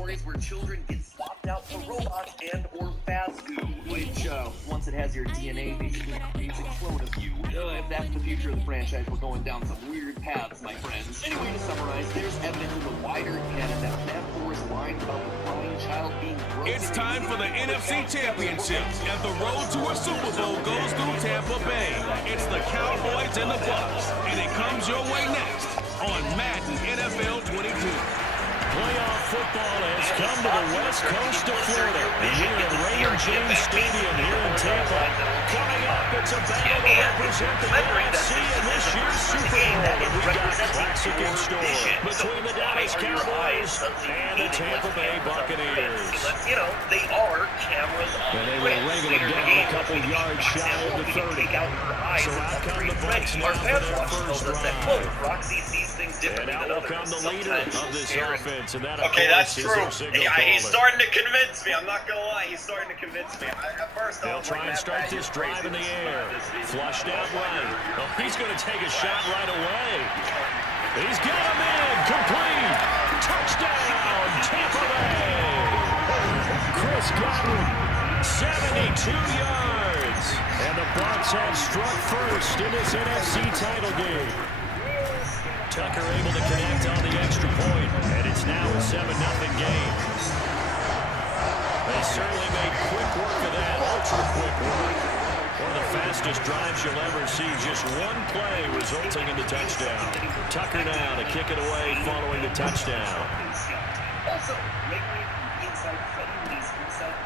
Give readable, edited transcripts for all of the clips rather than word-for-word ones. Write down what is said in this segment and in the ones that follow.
stories where children get swapped out for robots and or fast food, which, once it has your DNA, basically creates a clone of you. If that's the future of the franchise, we're going down some weird paths, my friends. Anyway, to summarize, there's evidence in the wider canon that Matt Moore's line about the crying child being broken. It's time for the NFC Championship, and the road to a Super Bowl goes through Tampa Bay. It's the Cowboys and the Bucs, and it comes your way next on Madden NFL 22. Playoff football has come to the west coast of Florida. And here at Raymond James Stadium here in Tampa. Coming up, it's a battle to represent the NFC in this year's Super Bowl. And we've got classic in store between the Dallas Cowboys and the Tampa Bay Buccaneers. You know, they are cameras on. And they were ringing it down a couple yards shy of the 30. So out come the Bucs now for their first drive. Roxy sees things differently and than out will others. come the leader of this offense. And that, Okay, that's true. He's caller. starting to convince me. I'm not going to lie. He's starting to convince me. At first, They'll try and start this drive in the air. Flushed out right. Oh, he's going to take a shot right away. He's got him in. Complete. Touchdown, Tampa Bay. Chris Godwin, 72 yards. And the Bucs have struck first in this NFC title game. Tucker able to connect on the extra point, and it's now a 7-0 game. They certainly made quick work of that, ultra-quick work. One of the fastest drives you'll ever see, just one play resulting in the touchdown. Tucker now to kick it away following the touchdown. Also, make me inside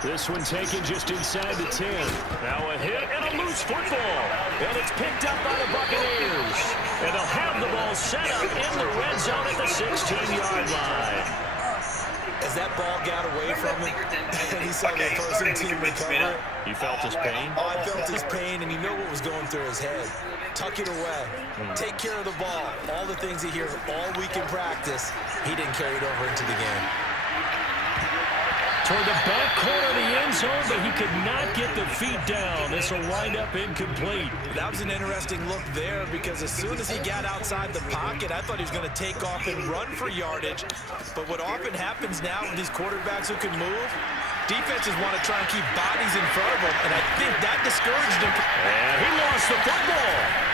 This one taken just inside the 10. Now a hit and a loose football. And it's picked up by the Buccaneers. And they'll have the ball set up in the red zone at the 16-yard line. As that ball got away from him, and he saw the opposing team recover. You felt his pain? Oh, I felt his pain, and you know what was going through his head. Tuck it away. Take care of the ball. All the things he hears all week in practice, he didn't carry it over into the game. Toward the back corner of the end zone, but he could not get the feet down. This will wind up incomplete. That was an interesting look there because as soon as he got outside the pocket, I thought he was going to take off and run for yardage. But what often happens now with these quarterbacks who can move, defenses want to try and keep bodies in front of them, and I think that discouraged him. And he lost the football.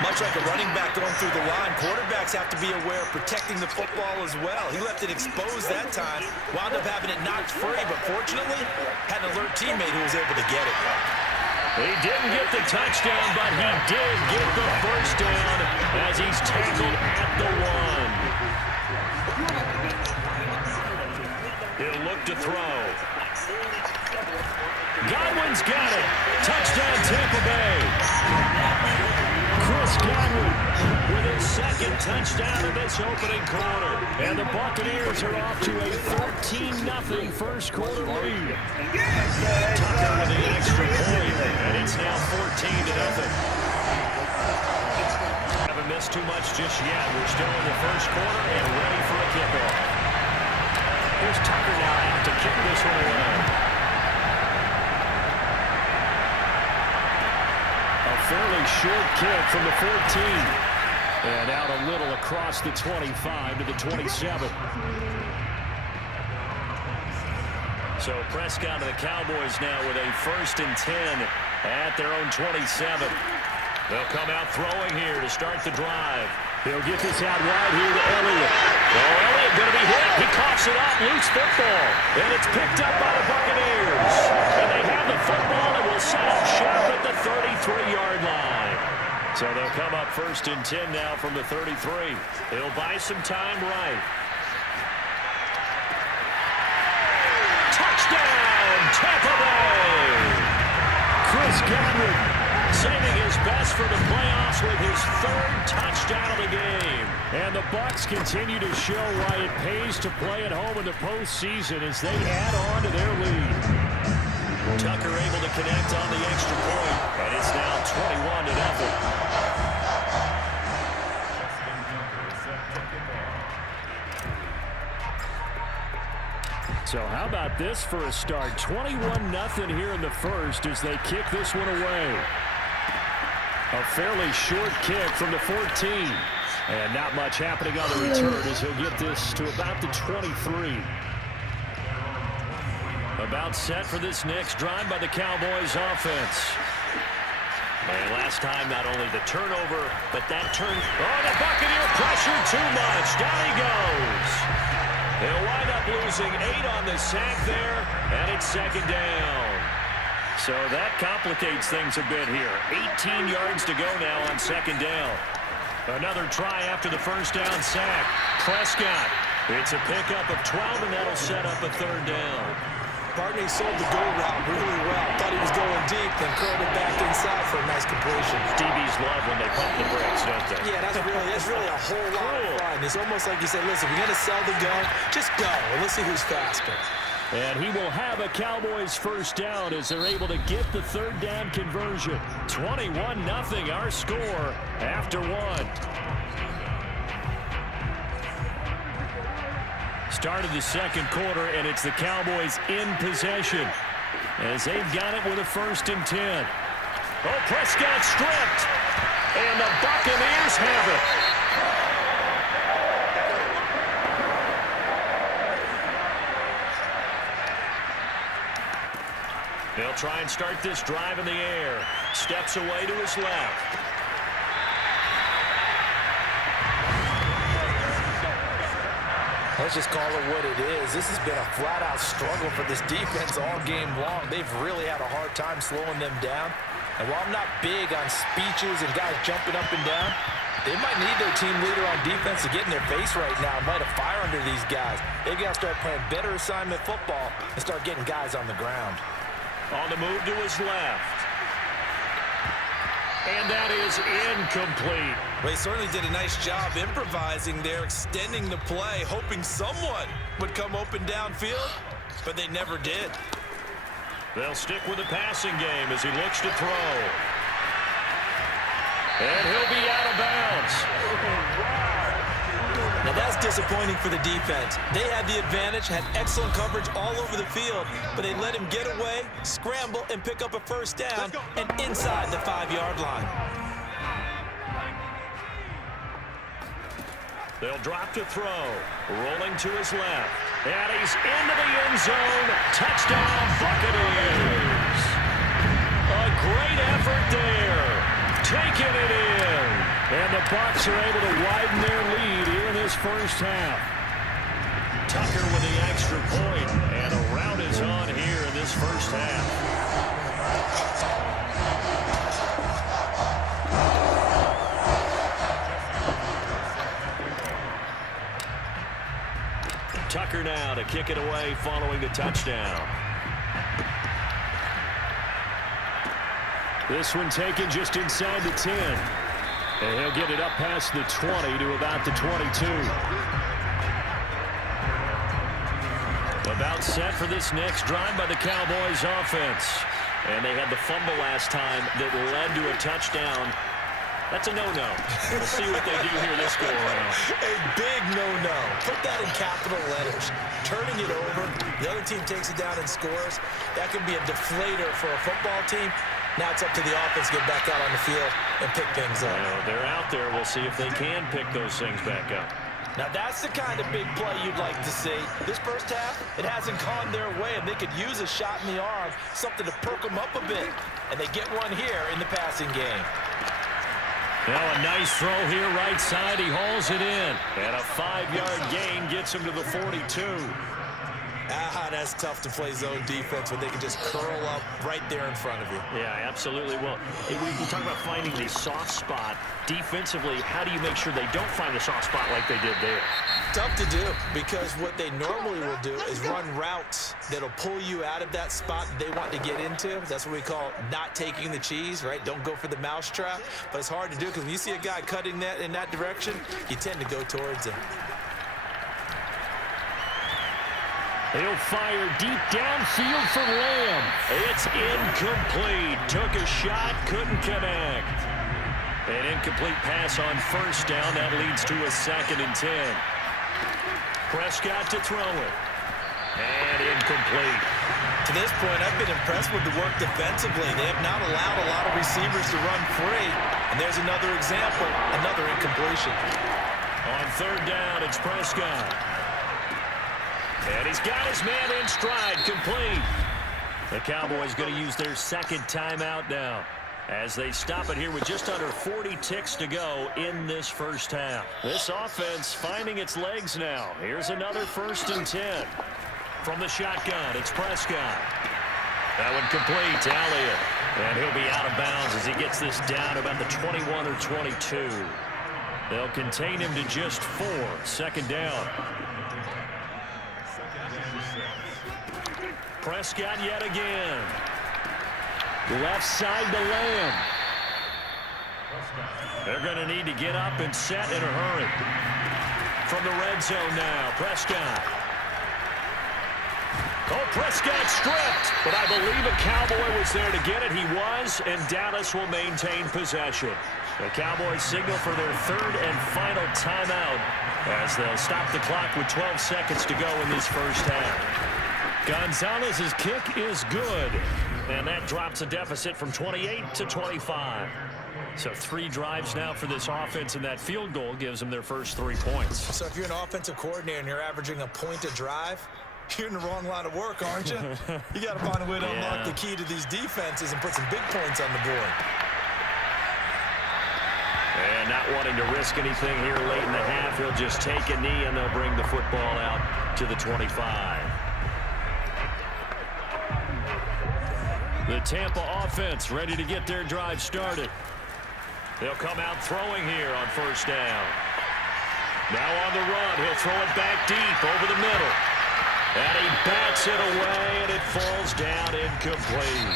Much like a running back going through the line, quarterbacks have to be aware of protecting the football as well. He left it exposed that time, wound up having it knocked free, but fortunately, had an alert teammate who was able to get it. He didn't get the touchdown, but he did get the first down as he's tackled at the 1. He'll look to throw. Godwin's got it. Touchdown, Tampa Bay. Chris Godwin with his second touchdown in this opening quarter. And the Buccaneers are off to a 14-0 first quarter lead. Tucker with the extra point, and it's now 14-0. Haven't missed too much just yet. We're still in the first quarter and ready for a kickoff. Here's Tucker now out to kick this one away. Fairly short kick from the 14. And out a little across the 25 to the 27. So Prescott and the Cowboys now with a 1st and 10 at their own 27. They'll come out throwing here to start the drive. He'll get this out wide here to Elliott. Oh, Elliott going to be hit. He coughs it up. Loose football. And it's picked up by the Buccaneers. And they have the football and will set up shop at the 33-yard line. So they'll come up 1st and 10 now from the 33. He'll buy some time right. Touchdown, Tampa Bay! Chris Godwin saving his best for the playoffs with his 3rd touchdown of the game. And the Bucs continue to show why it pays to play at home in the postseason as they add on to their lead. Tucker able to connect on the extra point, and it's now 21-0. So how about this for a start? 21-0 here in the first as they kick this one away. A fairly short kick from the 14. And not much happening on the return as he'll get this to about the 23. About set for this next drive by the Cowboys offense. And last time, not only the turnover, but that turn. Oh, the Buccaneer pressured too much. Down he goes. He'll wind up losing 8 on the sack there, and it's second down. So that complicates things a bit here. 18 yards to go now on second down. Another try after the first down sack. Prescott. It's a pickup of 12, and that'll set up a third down. Barney sold the go route really well. Thought he was going deep, then curled it back inside for a nice completion. DBs love when they pump the brakes, don't they? Yeah, that's really a whole lot of fun. It's almost like you say, listen, we're going to sell the go. Just go, and let's see who's faster. And he will have a Cowboys first down as they're able to get the third down conversion. 21-0 our score after 1. Start of the second quarter, and it's the Cowboys in possession as they've got it with a 1st and 10. Oh, Prescott stripped, and the Buccaneers have it. They'll try and start this drive in the air. Steps away to his left. Let's just call it what it is. This has been a flat-out struggle for this defense all game long. They've really had a hard time slowing them down. And while I'm not big on speeches and guys jumping up and down, they might need their team leader on defense to get in their face right now and light a fire under these guys. They've got to start playing better assignment football and start getting guys on the ground. On the move to his left. And that is incomplete. Well, he certainly did a nice job improvising there, extending the play, hoping someone would come open downfield, but they never did. They'll stick with the passing game as he looks to throw. And he'll be out of bounds. Now that's disappointing for the defense. They had the advantage, had excellent coverage all over the field, but they let him get away, scramble, and pick up a first down, and inside the 5-yard line. They'll drop to throw. Rolling to his left. And he's into the end zone. Touchdown, Buccaneers. A great effort there. Taking it in. And the Bucs are able to widen their lead here in this first half. Tucker with the extra point. And a rout is on here in this first half. Tucker now to kick it away following the touchdown. This one taken just inside the 10. And he'll get it up past the 20 to about the 22. About set for this next drive by the Cowboys offense. And they had the fumble last time that led to a touchdown. That's a no-no. We'll see what they do here this go-around. A big no-no. Put that in capital letters. Turning it over. The other team takes it down and scores. That can be a deflator for a football team. Now it's up to the offense to get back out on the field and pick things up. Well, they're out there. We'll see if they can pick those things back up. Now that's the kind of big play you'd like to see. This first half, it hasn't gone their way, and they could use a shot in the arm, something to perk them up a bit. And they get one here in the passing game. Now a nice throw here right side. He hauls it in. And a 5-yard gain gets him to the 42. That's tough to play zone defense when they can just curl up right there in front of you. Yeah, absolutely. Well, we talk about finding the soft spot defensively. How do you make sure they don't find the soft spot like they did there? Tough to do, because what they normally will do is run routes that'll pull you out of that spot they want to get into. That's what we call not taking the cheese, right? Don't go for the mousetrap. But it's hard to do because when you see a guy cutting that in that direction, you tend to go towards him. He'll fire deep downfield for Lamb. It's incomplete. Took a shot, couldn't connect. An incomplete pass on first down. That leads to a 2nd and 10. Prescott to throw it. And incomplete. To this point, I've been impressed with the work defensively. They have not allowed a lot of receivers to run free. And there's another example, another incompletion. On third down, it's Prescott. And he's got his man in stride, complete. The Cowboys going to use their second timeout now as they stop it here with just under 40 ticks to go in this first half. This offense finding its legs now. Here's another 1st and 10. From the shotgun, it's Prescott. That one complete to Elliott. And he'll be out of bounds as he gets this down about the 21 or 22. They'll contain him to just 4. Second down. Prescott yet again. Left side to Lamb. They're going to need to get up and set in a hurry. From the red zone now, Prescott. Oh, Prescott stripped, but I believe a Cowboy was there to get it. He was, and Dallas will maintain possession. The Cowboys signal for their 3rd and final timeout as they'll stop the clock with 12 seconds to go in this first half. Gonzalez's kick is good, and that drops a deficit from 28 to 25. So 3 drives now for this offense, and that field goal gives them their first 3 points. So if you're an offensive coordinator and you're averaging a point a drive, you're in the wrong line of work, aren't you? You got to find a way to unlock the key to these defenses and put some big points on the board. And not wanting to risk anything here late in the half, he'll just take a knee, and they'll bring the football out to the 25. The Tampa offense ready to get their drive started. They'll come out throwing here on 1st down. Now on the run, he'll throw it back deep over the middle. And he bats it away, and it falls down incomplete.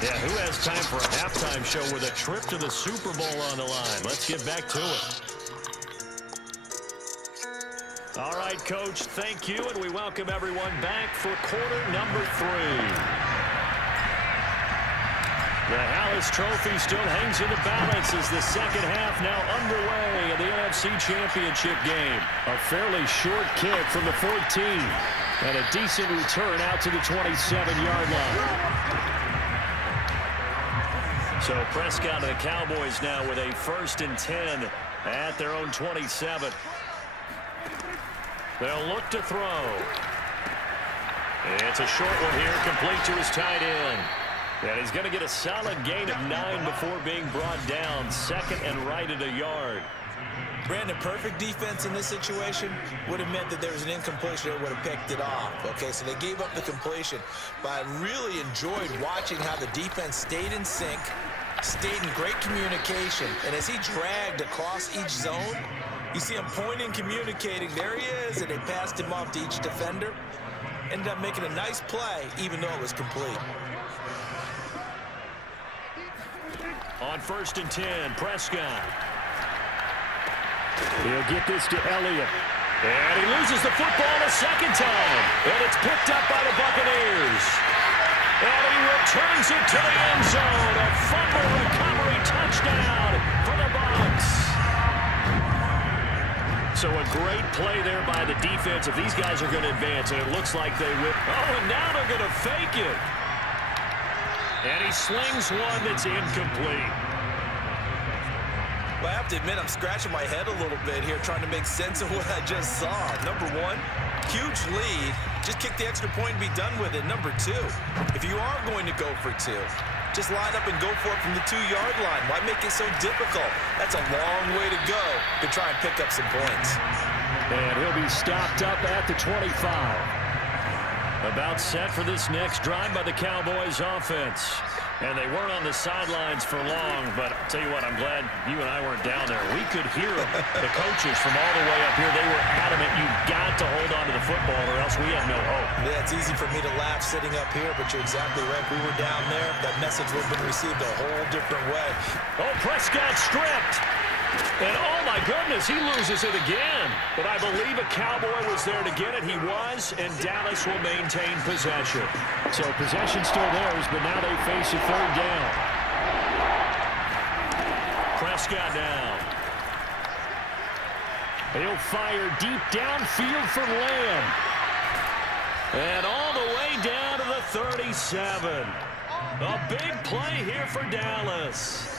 Yeah, who has time for a halftime show with a trip to the Super Bowl on the line? Let's get back to it. All right, Coach, thank you, and we welcome everyone back for quarter number 3. The Hallis Trophy still hangs in the balance as the second half now underway in the NFC Championship game. A fairly short kick from the 14, and a decent return out to the 27-yard line. So Prescott and the Cowboys now with a 1st and 10 at their own 27. They'll look to throw. It's a short one here, complete to his tight end. And he's going to get a solid gain of 9 before being brought down. 2nd and right at a yard. Brandon, perfect defense in this situation would have meant that there was an incompletion that would have picked it off. Okay, so they gave up the completion. But I really enjoyed watching how the defense stayed in sync, stayed in great communication. And as he dragged across each zone, you see him pointing, communicating. There he is, and they passed him off to each defender. Ended up making a nice play, even though it was complete. On 1st and 10, Prescott. He'll get this to Elliott. And he loses the football a second time. And it's picked up by the Buccaneers. And he returns it to the end zone. A fumble recovery touchdown for the Bucs. So a great play there by the defense. If these guys are going to advance, and it looks like they will. Oh, and now they're going to fake it. And he slings one that's incomplete. Well, I have to admit, I'm scratching my head a little bit here trying to make sense of what I just saw. Number 1, huge lead. Just kick the extra point and be done with it. Number 2, if you are going to go for 2, just line up and go for it from the 2-yard line. Why make it so difficult? That's a long way to go to try and pick up some points. And he'll be stopped up at the 25. About set for this next drive by the Cowboys offense. And they weren't on the sidelines for long, but I'll tell you what, I'm glad you and I weren't down there. We could hear them. The coaches from all the way up here, they were adamant, you've got to hold on to the football or else we have no hope. Yeah, it's easy for me to laugh sitting up here, but you're exactly right. We were down there. That message would have been received a whole different way. Oh, Prescott stripped. And oh my goodness, he loses it again. But I believe a Cowboy was there to get it. He was, and Dallas will maintain possession. So possession still theirs, but now they face a 3rd down. Prescott now. He'll fire deep downfield for Lamb. And all the way down to the 37. A big play here for Dallas.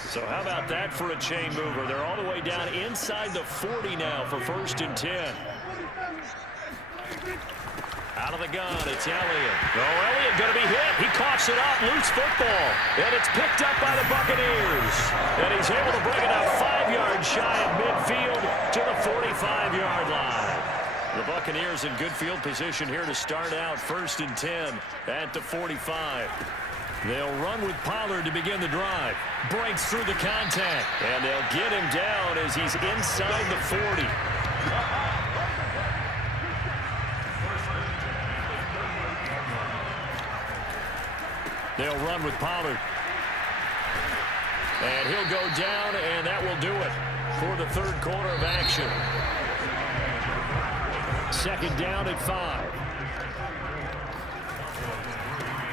So how about that for a chain mover? They're all the way down inside the 40 now for 1st and 10. Out of the gun, it's Elliott. Oh, Elliott going to be hit. He coughs it up, loose football. And it's picked up by the Buccaneers. And he's able to bring it out 5 yards shy of midfield to the 45-yard line. The Buccaneers in good field position here to start out 1st and 10 at the 45. They'll run with Pollard to begin the drive. Breaks through the contact. And they'll get him down as he's inside the 40. They'll run with Pollard. And he'll go down, and that will do it for the 3rd quarter of action. 2nd down at 5.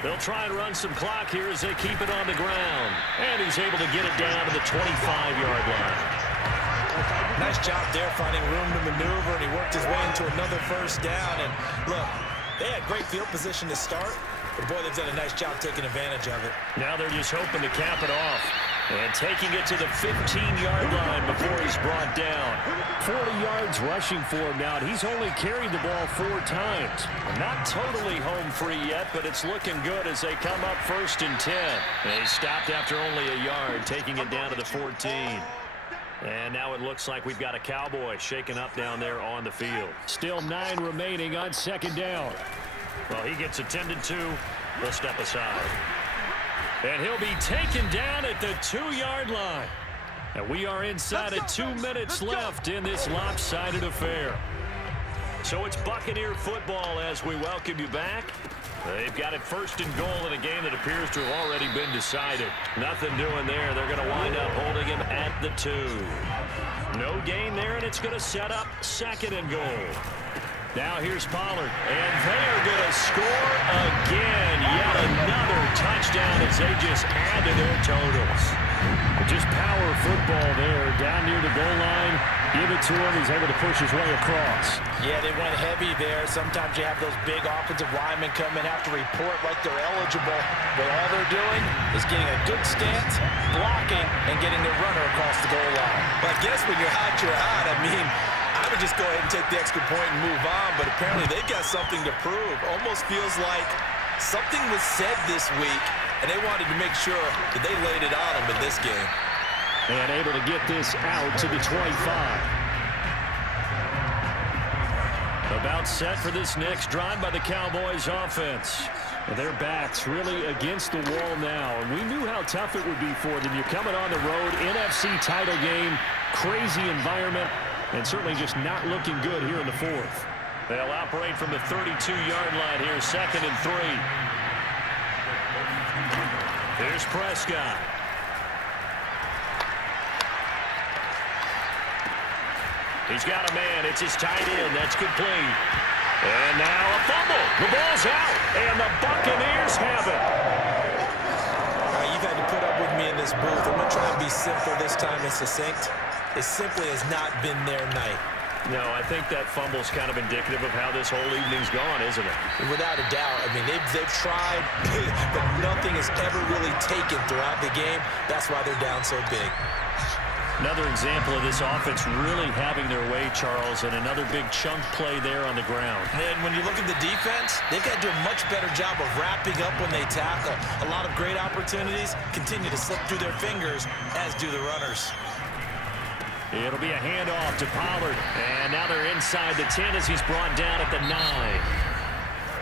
They'll try and run some clock here as they keep it on the ground. And he's able to get it down to the 25-yard line. Nice job there finding room to maneuver, and he worked his way into another 1st down. And look, they had great field position to start, but boy, they've done a nice job taking advantage of it. Now they're just hoping to cap it off. And taking it to the 15-yard line before he's brought down. 40 yards rushing for him now. And he's only carried the ball 4 times. Not totally home free yet, but it's looking good as they come up 1st and 10. And he stopped after only a yard, taking it down to the 14. And now it looks like we've got a Cowboy shaken up down there on the field. Still 9 remaining on 2nd down. Well, he gets attended to. We'll step aside. And he'll be taken down at the 2-yard line. And we are inside of 2 minutes left in this lopsided affair. So it's Buccaneer football as we welcome you back. They've got it 1st and goal in a game that appears to have already been decided. Nothing doing there. They're going to wind up holding him at the 2. No gain there, and it's going to set up 2nd and goal. Now here's Pollard, and they are going to score again. Yet another touchdown as they just add to their totals. Just power football there, down near the goal line. Give it to him. He's able to push his way across. Yeah, they went heavy there. Sometimes you have those big offensive linemen come and have to report like they're eligible. But all they're doing is getting a good stance, blocking, and getting their runner across the goal line. Well, I guess when you're hot, you're hot. I mean, I would just go ahead and take the extra point and move on, but apparently they got something to prove. Almost feels like something was said this week, and they wanted to make sure that they laid it on them in this game. And able to get this out to the 25. About set for this next drive by the Cowboys offense. And their backs really against the wall now. And we knew how tough it would be for them. You're coming on the road, NFC title game, crazy environment, and certainly just not looking good here in the 4th. They'll operate from the 32-yard line here, 2nd and 3. Here's Prescott. He's got a man. It's his tight end. That's complete. And now a fumble. The ball's out, and the Buccaneers have it. You've had to put up with me in this booth. I'm going to try and be simple this time and succinct. It simply has not been their night. No, I think that fumble's kind of indicative of how this whole evening's gone, isn't it? Without a doubt. I mean, they've tried, but nothing has ever really taken throughout the game. That's why they're down so big. Another example of this offense really having their way, Charles, and another big chunk play there on the ground. And when you look at the defense, they've got to do a much better job of wrapping up when they tackle. A lot of great opportunities continue to slip through their fingers, as do the runners. It'll be a handoff to Pollard, and now they're inside the 10 as he's brought down at the 9.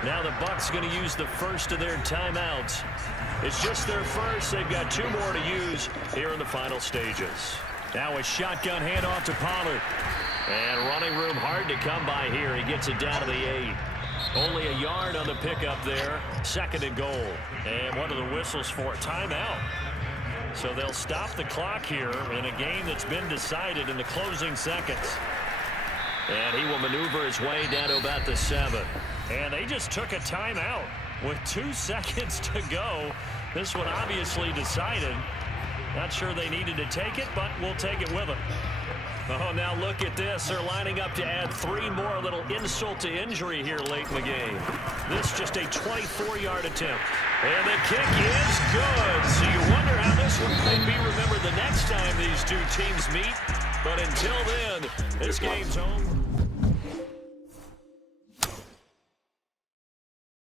Now the Bucs going to use the first of their timeouts. It's just their first. They've got 2 more to use here in the final stages. Now a shotgun handoff to Pollard. And running room hard to come by here. He gets it down to the 8. Only a yard on the pickup there. 2nd and goal. And what are the whistles for? Timeout. So they'll stop the clock here in a game that's been decided in the closing seconds. And he will maneuver his way down to about the 7. And they just took a timeout with 2 seconds to go. This one obviously decided. Not sure they needed to take it, but we'll take it with them. Oh, now look at this. They're lining up to add 3 more. A little insult to injury here late in the game. This just a 24-yard attempt. And the kick is good. So you wonder how this one might be remembered the next time these two teams meet. But until then, this game's home.